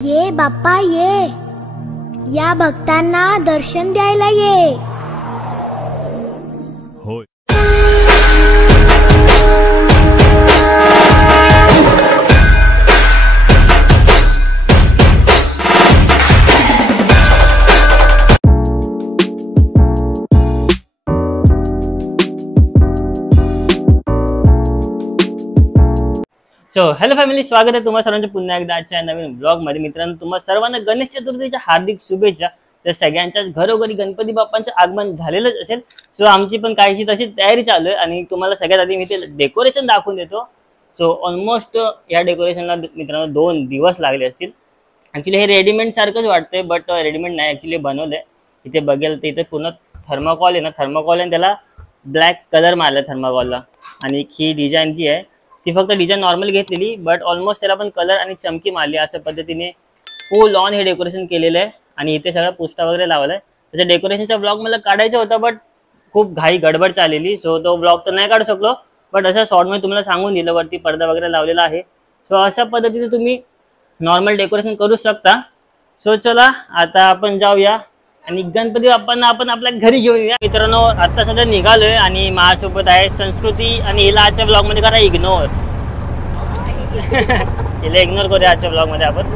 ये बाप्पा ये, या भक्तांना दर्शन द्यायला ये। होय। सो हॅलो फॅमिली, स्वागत आहे तुम्हा सर्वांचे पुन्हा एकदा आजच्या नवीन ब्लॉग मध्ये। मित्रांनो, तुम्हा सर्वांना गणेश चतुर्थीच्या हार्दिक शुभेच्छा। तर सगळ्यांच्याच घरोघरी गणपती बाप्पांचे आगमन झालेलंच असेल। सो आमची पण काहीशी तशी तयारी चालू आहे आणि तुम्हाला सगळ्यात आधी मी ते डेकोरेशन दाखवून देतो। सो ऑलमोस्ट या डेकोरेशनला मित्रांनो 2 दिवस लागले असतील। ॲक्च्युली हे रेडीमेड सारखंच वाटतंय, बट रेडीमेड नाही, ॲक्च्युली बनवलंय। इथे बघेल तर इथे पूर्ण थर्माकॉल आहे ना, थर्माकॉल आणि त्याला ब्लॅक कलर मारला थर्माकॉलला। आणि ही डिझाईन जी आहे ती फक्त डिझाईन नॉर्मल घेतलेली, बट ऑलमोस्ट त्याला पण कलर आणि चमकी मारली। अशा पद्धतीने फुल ऑन हे डेकोरेशन केलेलं आहे आणि इथे सगळा पोस्टर वगैरे लावला आहे। त्याच्या डेकोरेशनचा ब्लॉग मला काढायचा होता, बट खूप घाई गडबड चाललेली, सो तो ब्लॉग तर नाही काढू शकलो। बट असं शॉर्टमध्ये तुम्हाला सांगून दिलं, वरती पडदा वगैरे लावलेला आहे। सो अशा पद्धतीने तुम्ही नॉर्मल डेकोरेशन करू शकता। सो चला आता आपण जाऊया आणि गणपती बाप्पांना आपण आपल्या घरी घेऊन येऊया। मित्रांनो, आता सध्या निघालोय आणि माझ्यासोबत आहे संस्कृती आणि हिला आजच्या ब्लॉग मध्ये करा इग्नोर। हिला इग्नोर करूया आजच्या ब्लॉग मध्ये आपण।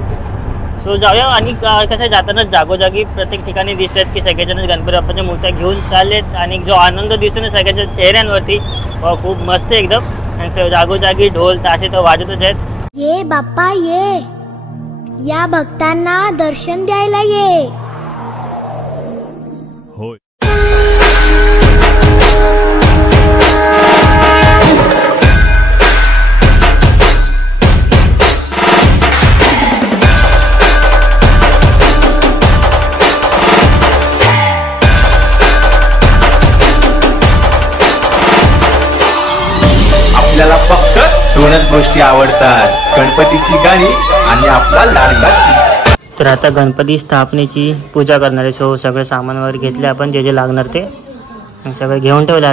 सो जाऊया आणि कसं जाताना जागोजागी प्रत्येक ठिकाणी दिसतात की सगळेजण गणपती बाप्पाच्या मूर्त्या घेऊन चाललेत आणि जो आनंद दिसतो ना सगळ्यांच्या चेहऱ्यांवरती खूप मस्त एकदम। आणि जागोजागी ढोल ताशे तर वाजतच आहेत। ये बाप्पा ये, या भक्तांना दर्शन द्यायला ये। होय। आपल्याला फक्त 2च गोष्टी आवडतात, गणपतीची गाणी आणि आपला लाडका। तर आता गणपती स्थापनेची पूजा करणार आहे। सो सगळे सामान वगैरे घेतले आपण, जे जे लागणार ते सगळं घेऊन ठेवलं।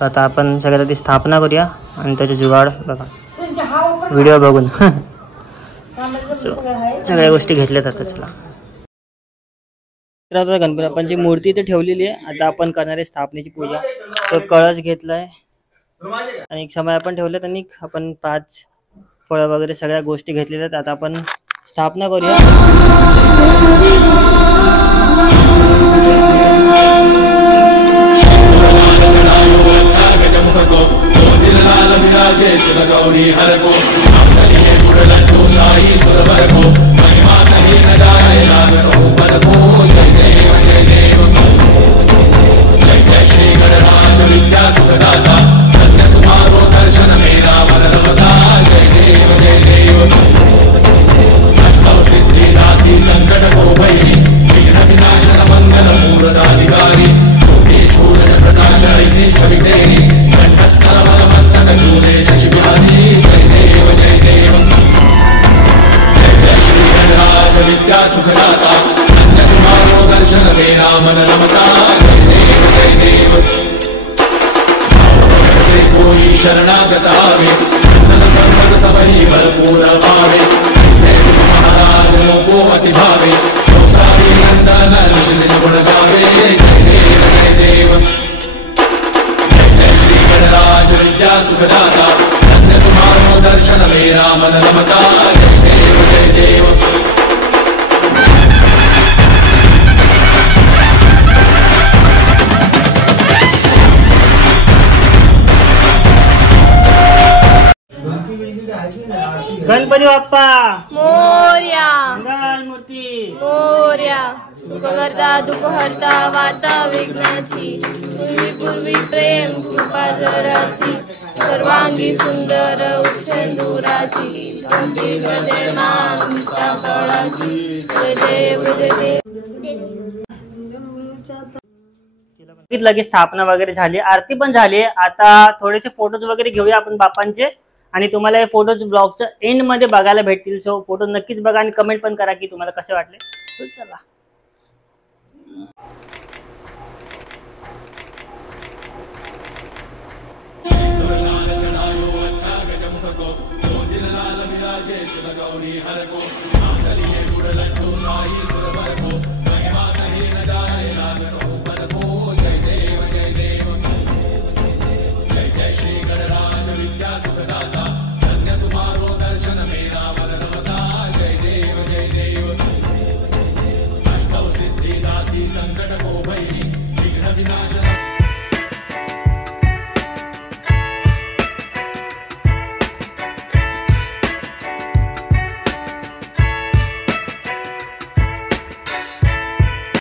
आता आपण सगळ्यात आधी स्थापना करूया आणि त्याचे जुगाड बघा व्हिडिओ बघून। सो सगळ्या गोष्टी घेतल्यात आता। चला, तर आता गणपती बाप्पांची मूर्ती इथे ठेवलेली आहे। आता आपण करणार आहे स्थापनेची पूजा। तो कळस घेतलाय आणि समय पण ठेवलेत आणि आपण 5 फळं वगैरे सगळ्या गोष्टी घेतलेल्या आहेत। आता आपण स्थापना करूया। शरणागत आवे संतत संतत सबही भरपूर भावे ऐसे महाराज लोको अति भावे जोसावी नंदन ऋषि गुण गावे। जय देव जय देव, जय जय श्री गणराज विद्या सुखदाता, धन्य तुम्हारो दर्शन मेरा मन रमता। जय देव जय देव। गणपती बाप्पा मोरया, मंगल मूर्ती मोरया, सुखकर्ता दुःखहर्ता वार्ता विघ्नाची, पूर्वी पूर्वी प्रेम कृपा जराची, सर्वांगी सुंदर उच्छेंदुराची, भक्ती हृदय मानता फळाची। जय देव जय देव। बघितलं की स्थापना वगैरे झाली, आरती पण झाली। आता थोडेसे फोटोज वगैरे घेऊया आपण बाप्पांचे आणि तुम्हाला हे फोटोज ब्लॉगच्या एंड मध्ये बघायला भेटतील। सो फोटो नक्कीच बघा आणि कमेंट पण करा की तुम्हाला कसे वाटले। सो चला, विराजे सुर गौरी हर को मातलिए गुड़ लड्डू साई सुरवर को महिमा कहीं न जाए लागत हो पद को जय देव जय देव जय जय श्री गणराज विद्या सुखदाता धन्य तुम्हारो दर्शन मेरा वरदाता जय देव जय देव अष्टौ सिद्धि दासी संकट को भैरी विघ्न विनाशन